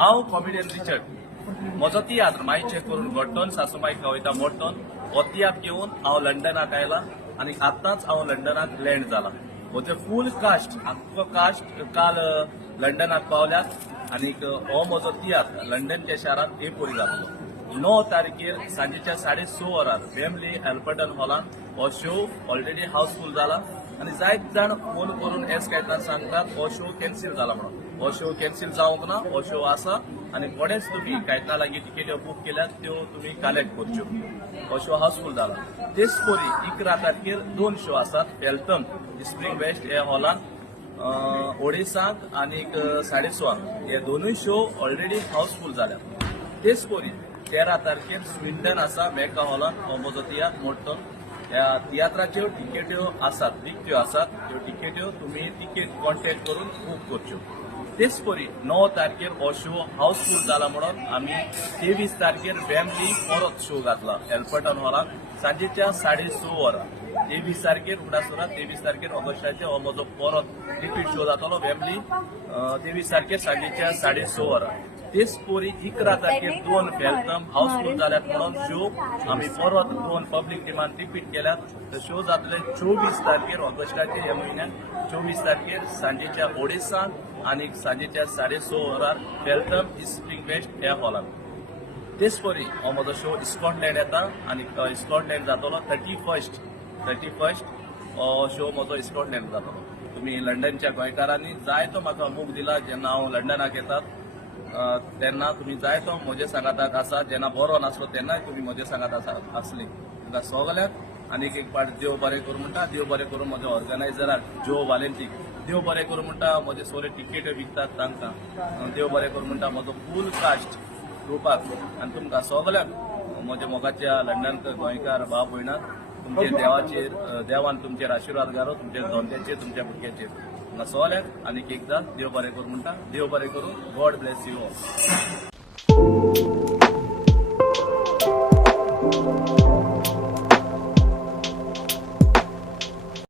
हांव comedian Richard म्हजो tiatr my cheque करून घडटोन सासूमाई कविता मोडटोन हो तियात्र घेवन हांव लंडनाक आयला आनी आतांच हांव लंडनाक लँड जाला. म्हजो फूल कास्ट आख्खो कास्ट काल लंडनाक पावल्यात आनीक हो म्हजो तियात्र लंडनच्या शारांत एप्रिल जातलो. 9 तारखेर सांजेच्या 6:30 वरार वेम्बली एल्बर्टन हॉलान हो शो ऑलरेडी हाऊसफुल जाला आनी जायत जाण फोन करून हेच कायतान सांगतात हो शो कॅन्सील जाला म्हणून. हो शो कॅन्सील जावंक ना, हो शो आसा आनी कोणेच तुम्ही कायता लागीं टिकेट्यो बूक केल्यात त्यो तुम्ही कलेक्ट करच्यो. हो शो हाऊसफुल जाला. तेच परी 11 तारखेर 2 शो आसात फेल्थम स्प्रिंग वेस्ट ह्या हॉलान ओडिसाक आनीक 6:30 हे दोनूय शो ऑलरेडी हाऊसफुल जाल्यात. तेच परी 13 तारखेर स्विंडन आसा मेका हॉलान हो म्हजो तियात्र मोडटो. ह्या तियात्राच्यो टिकेट्यो आसात विकत्यो आसात. त्यो टिकेट्यो तुम्ही टिकेट कॉन्टॅक्ट करून बूक करच्यो. तेच परी 9 तारखेर हो शो हाऊसफुल जाला म्हणून आम्ही 23 तारखेर वेम्बली परत शो घातला एल्बर्टन हॉलान सांजेच्या 6:30 वरां. 23 तारखेर उगडासुरा 23 तारखेर ऑगस्टाचे हो म्हजो परत रिपीट शो जातलो वेम्बली 23 तारखेर सांजेच्या 6:30 वरां. तेच परी 11 तारखेर 2 फेल्थम हाऊसफुल जाल्यात म्हणून शो आम्ही परत 2 पब्लीक डिमांड रिपीट केल्यात. शो जातले 24 तारखेर ऑगस्टाचे ह्या म्हयन्यात 24 तारखेर सांजेच्या ओडिसाक आनी सांजेच्या 6:30 वरार फेल्थम स्प्रिंग वेस्ट ह्या हॉलान. तेच परी हो म्हजो शो स्कॉटलँड येता आनी स्कॉटलँड जातलो 31 हो शो म्हजो स्कॉटलँड जातलो. तुम्ही लंडनच्या गोंयकारांनी जायतो म्हाका मोग दिला जेन्ना हांव लंडनाक येतात तेन्ना तुम्ही जायतो म्हजे सांगाताक आसा. जेन्ना बरो नासलो तेन्नाय तुम्ही म्हजे सांगात आसली. तुका सगल्याक आनीक एक पाट देव बरें करूं म्हणटा. देव बरें करूं म्हज्या ऑर्गनायझराक जो वालेंटीक देव बरें करूं म्हणटा. म्हजे सगळे टिकेट्यो विकतात तांकां देव बरें करूं म्हणटा. म्हजो फूल कास्ट ग्रुपाक आनी तुमकां सगल्याक म्हज्या मोगाच्या लंडन गोंयकार भाव भयणां तुमचे देवान तुमचेर आशिर्वाद घालो तुमच्या धोंड्याचेर तुमच्या भुरग्याचेर. तुमकां सगल्याक आनीक एकदां देव बरें करूं म्हणटा. देव बरें करूं. God bless you all.